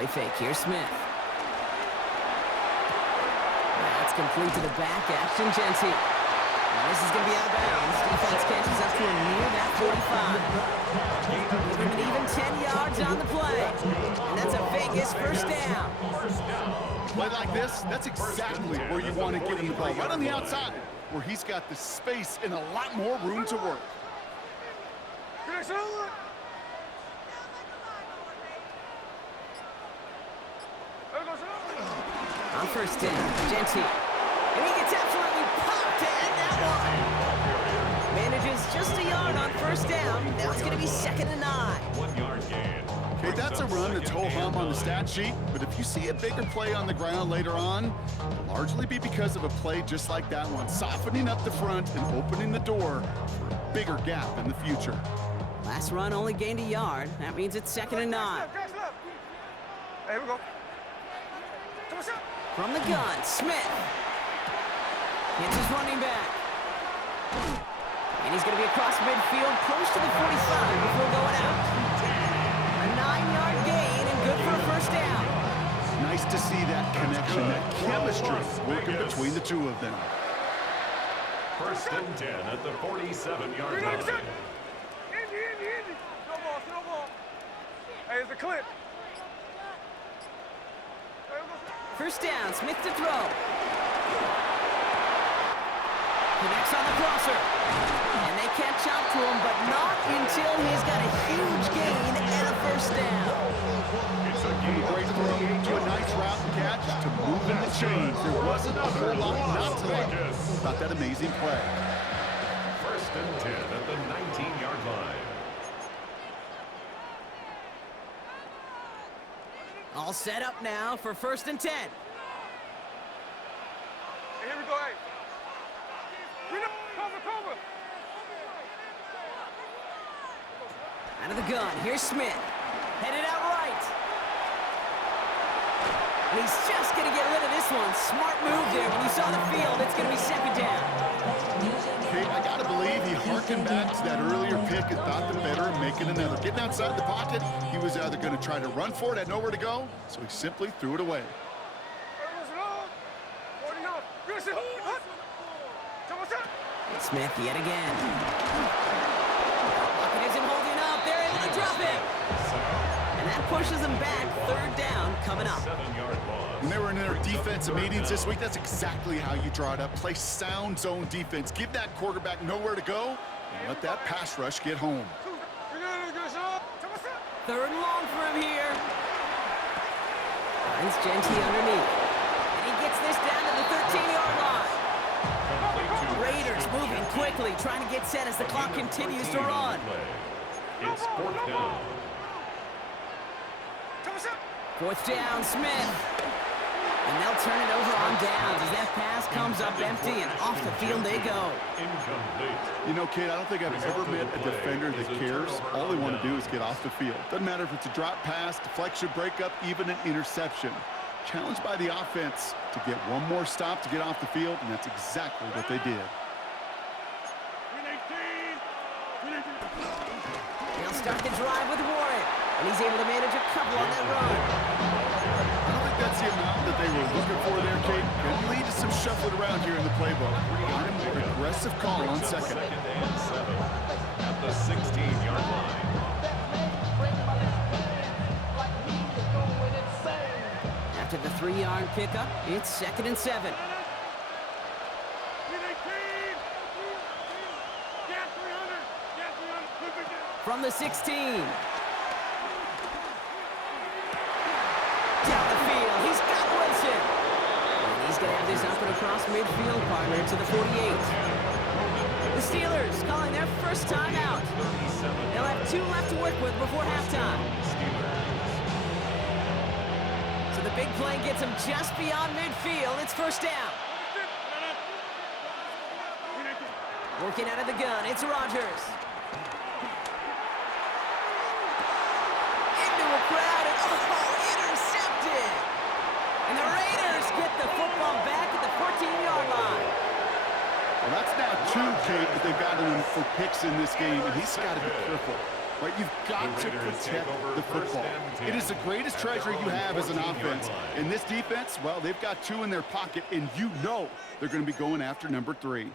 Play fake. Here's Smith. That's complete to the back. Action, Genty. Now this is going to be out of bounds. Defense catches up to him near that 45. Give him an even 10 yards on the play. And that's a Vegas first down. Play like this, that's exactly where you want to give him the ball. Right on the outside, where he's got the space and a lot more room to work. On first down, Genty. And he gets absolutely popped to end that one. Manages just a yard on first down. Now it's going to be 2nd and 9. 1 yard gain. Okay, that's a run that's ho-hum on the stat sheet, but if you see a bigger play on the ground later on, it'll largely be because of a play just like that one, softening up the front and opening the door for a bigger gap in the future. Last run only gained a yard. That means it's 2nd and 9. Hey, here we go. From the gun, Smith. Hits his running back. And he's going to be across midfield, close to the 45 before going out. A 9-yard gain and good for a first down. Nice to see that connection, that chemistry working between the two of them. 1st and 10 at the 47-yard line. Indy. No ball. Hey, it's a clip. First down, Smith to throw. Connects on the crosser. And they catch up to him, but not until he's got a huge gain and a first down. It's a From a great throw to a nice route and catch to moving the chains. There wasn't a whole lot not to like about that amazing play. 1st and 10 at the 19-yard line. All set up now for 1st and 10. Hey, here we go, hey. Cover. Out of the gun, here's Smith. Headed out right. And he's just going to get rid of this one. Smart move there. When you saw the field, it's going to be 2nd down. Okay, I gotta believe he harkened back to that earlier pick and thought the better of making another. Getting outside the pocket, he was either going to try to run for it, had nowhere to go, so he simply threw it away. Smith yet again. Pocket isn't holding up. They're able to drop it. And that pushes them back. 3rd down coming up. 7-yard loss. When they were in their defensive meetings this week, that's exactly how you draw it up. Play sound zone defense. Give that quarterback nowhere to go and let that pass rush get home. 3rd and long for him here. Finds Genty underneath. And he gets this down to the 13-yard line. Raiders moving quickly, trying to get set as the clock continues to run. It's 4th down. 4th down, Smith. And they'll turn it over on downs as that pass comes up empty and off the field they go. Incomplete. You know, kid, I don't think I've ever met a defender that cares. All they want to do is get off the field. Doesn't matter if it's a drop pass, deflection, breakup, even an interception. Challenged by the offense to get one more stop to get off the field, and that's exactly what they did. They'll start the drive with Warren, and he's able to manage a couple on that run. I don't think that's the amount that they were looking for there, Kate. Could lead to some shuffling around here in the playbook. Got him an aggressive call on 2nd. 2nd and 7 at the 16-yard line. After the 3-yard pickup, it's 2nd and 7. From the 16. Down the field, he's got Wilson. And he's going to have this up and across midfield, partner, to the 48. The Steelers calling their first time out. They'll have 2 left to work with before halftime. So the big play gets him just beyond midfield. It's 1st down. Working out of the gun, it's Rodgers. Into a crowd, and intercepted! And the Raiders get the football back at the 14-yard line. Well, that's now 2, Kate, that they've gotten him for picks in this game, and he's got to be careful. Right, you've got to protect the football. It is the greatest treasure you have as an offense. In this defense, well, they've got 2 in their pocket, and you know they're going to be going after number 3.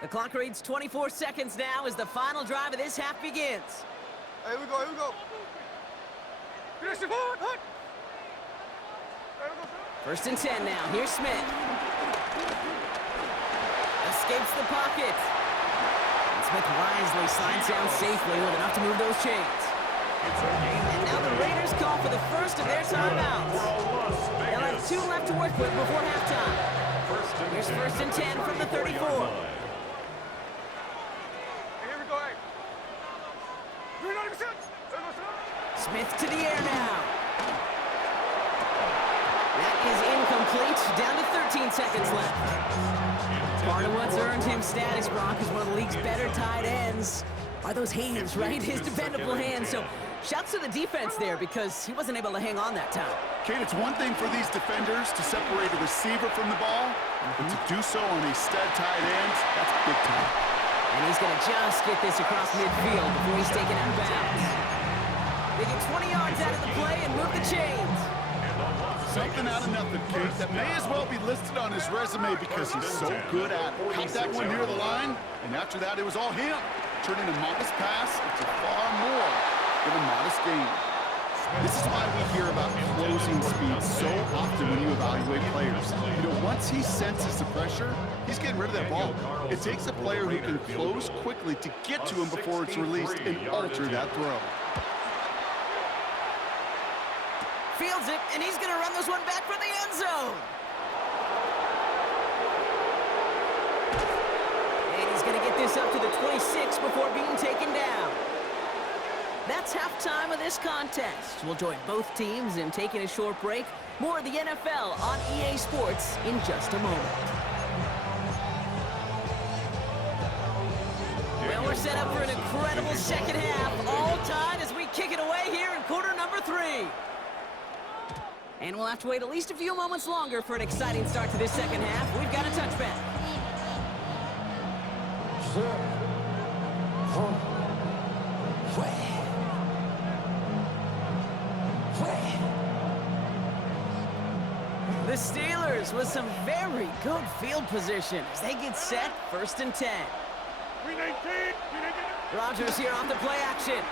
The clock reads 24 seconds now as the final drive of this half begins. Hey, here we go, here we go. Finish it forward, hut. First and 10 now. Here's Smith. Escapes the pocket. And Smith wisely slides down safely with enough to move those chains. And now the Raiders call for the first of their timeouts. They'll have 2 left to work with before halftime. Here's first and 10 from the 34. Smith to the air now. That is incomplete. Down to 13 seconds left. Part of what's earned him status, Brock, is one of the league's better tight ends. Are those hands, right? His dependable hands. So shouts to the defense there because he wasn't able to hang on that time. Kate, it's one thing for these defenders to separate a receiver from the ball, but to do so on a stud tight end, that's big time. And he's going to just get this across midfield before he's taken out of bounds. They get 20 yards out of the play and move the chains. Something out of nothing, Kate, that may as well be listed on his resume because he's so good at it. Caught that one near the line, and after that, it was all him. Turning a modest pass into far more than a modest gain. This is why we hear about closing speed so often when you evaluate players. You know, once he senses the pressure, he's getting rid of that ball. It takes a player who can close quickly to get to him before it's released and alter that throw. Fields it, and he's going to run this one back from the end zone. And he's going to get this up to the 26 before being taken down. That's halftime of this contest. We'll join both teams in taking a short break. More of the NFL on EA Sports in just a moment. Well, we're set up for an incredible second half. All tied as we kick it away here in quarter number 3. And we'll have to wait at least a few moments longer for an exciting start to this second half. We've got a touchback. The Steelers with some very good field position as they get set, first and 10. Rodgers here off the play action.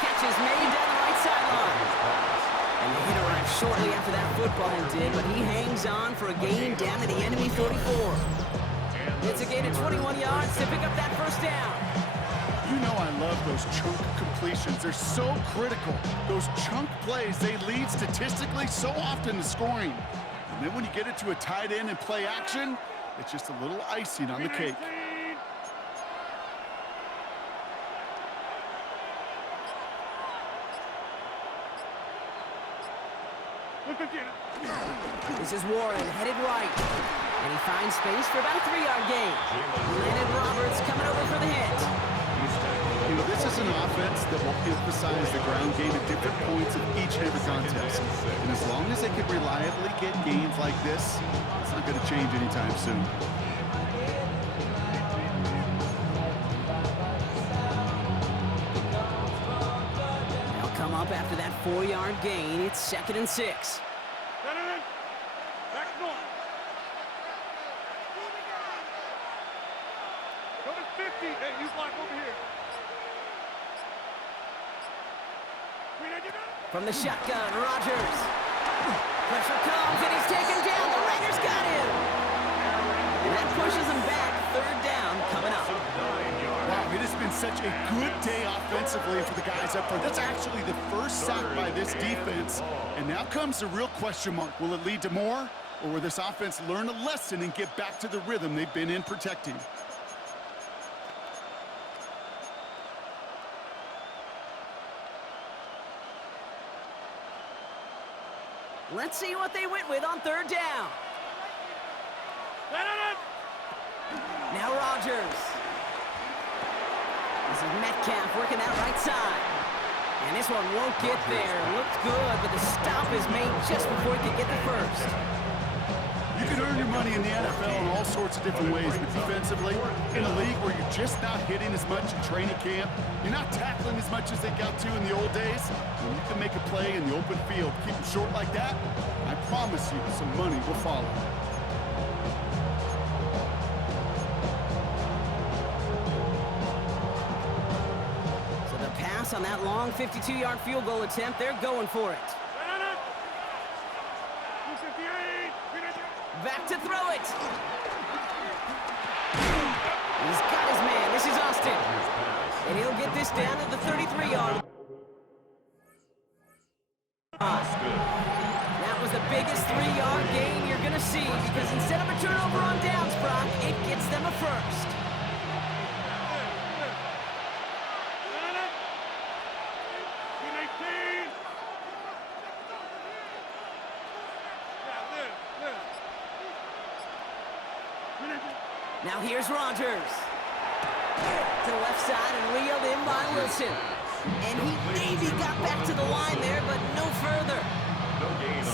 Catch is made down the right sideline. And the hit arrived shortly after that football did, but he hangs on for a gain down to the enemy 44. It's a gain of 21 yards to pick up that first down. You know I love those chunk completions. They're so critical. Those chunk plays, they lead statistically so often to scoring. And then when you get it to a tight end and play action, it's just a little icing on the cake. This is Warren headed right. And he finds space for about a 3-yard gain. Landon Roberts coming over for the hit. You know, this is an offense that will emphasize the ground game at different points of each and every contest. And as long as they can reliably get gains like this, it's not going to change anytime soon. They'll come up after that 4-yard gain. It's second and 6. Back north. Go to 50. Hey, you block over here. From the shotgun, Rodgers. Pressure comes, and he's taken down. The Raiders got him. And that pushes him back. Third down coming up. Wow, it has been such a good day offensively for the guys up front. That's actually the first sack by this defense. And now comes the real question mark. Will it lead to more? Or will this offense learn a lesson and get back to the rhythm they've been in protecting? Let's see what they went with on third down. Now Rodgers. This is Metcalf working that right side. And this one won't get there. Looked good, but the stop is made just before he could get the first. You can earn your money in the NFL in all sorts of different ways, but defensively, in a league where you're just not hitting as much in training camp, you're not tackling as much as they got to in the old days, when you can make a play in the open field, keep them short like that, I promise you some money will follow. So the pass on that long 52-yard field goal attempt, they're going for it. Back to throw it. He's got his man. This is Austin. And he'll get this down to the 33-yard. That was the biggest 3-yard gain you're going to see because instead of a turnover on downs, Brock, it gets them a first. Now here's Rogers. To the left side and reeled in by Wilson. And he maybe got back to the line there, but no further.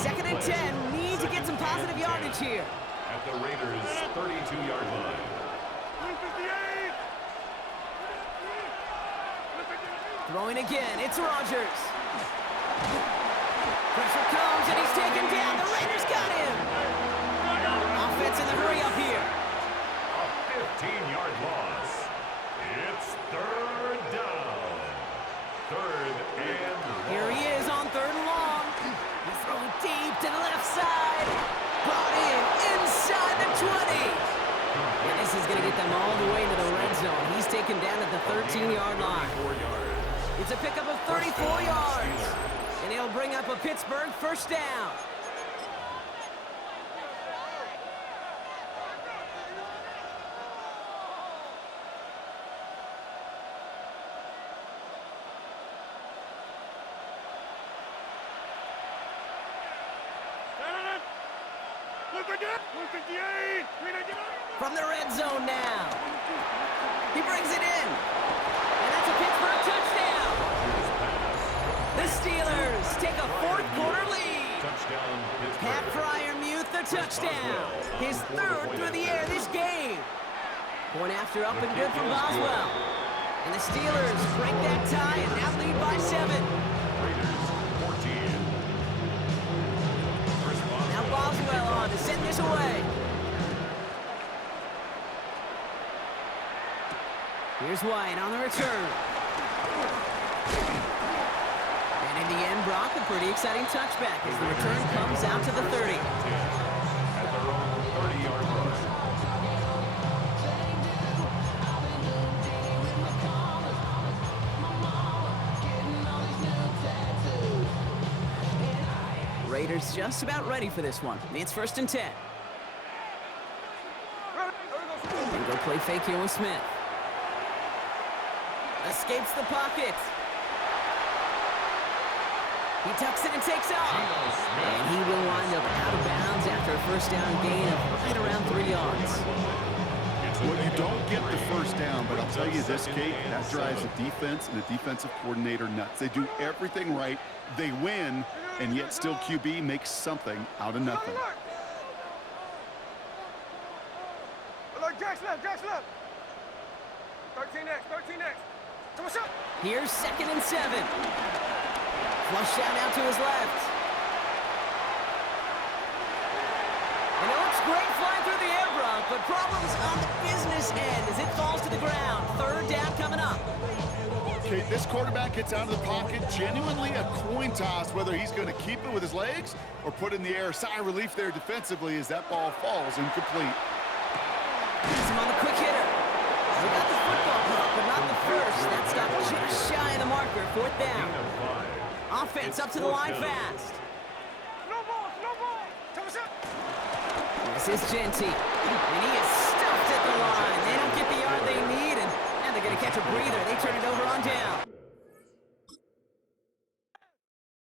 Second and 10. Need to get some positive yardage here. At the Raiders' 32-yard line. Throwing again. It's Rogers. Pressure comes, and he's taken down. The Raiders got him. Offense in the hurry up here. 15-yard loss. It's third down. Third and long. Here he is on third and long. He's throwing deep to the left side. Brought in inside the 20. And this is going to get them all the way into the red zone. He's taken down at the 13-yard line. 4 yards. It's a pickup of 34 yards. And he'll bring up a Pittsburgh first down. From the red zone now. He brings it in. And that's a Pittsburgh touchdown. The Steelers take a fourth-quarter lead. Touchdown, Pat Fryermuth, the touchdown. His third through the air this game. Point after up and good from Boswell. And the Steelers break that tie and now lead by 7. Raiders 14. Now Boswell on to send this away. Here's White on the return. And in the end, Brock, a pretty exciting touchback as the return comes out to the 30. At their own 30-yard line. Raiders just about ready for this one. It's first and 10. And go play fake here with Smith. Escapes the pocket. He tucks it and takes off. And he will wind up out of bounds after a first down gain of right around 3 yards. Well, you don't get the first down, but I'll tell you this, Kate, that drives the defense and the defensive coordinator nuts. They do everything right. They win, and yet still QB makes something out of nothing. Jackson left. 13X. Come on, shot. Here's second and 7. Flush out now to his left. And it looks great flying through the air, Brock, but problems on the business end as it falls to the ground. Third down coming up. Okay, this quarterback gets out of the pocket, genuinely a coin toss whether he's going to keep it with his legs or put it in the air. Sigh of relief there defensively as that ball falls incomplete. He's him on the quick hitter. We got the football block, but not the first. That stopped just shy of the marker. Fourth down. Offense up to the line fast. No ball. Come on, shot. This is Genty. And he is stuffed at the line. They don't get the yard they need, and they're going to catch a breather. They turn it over on down.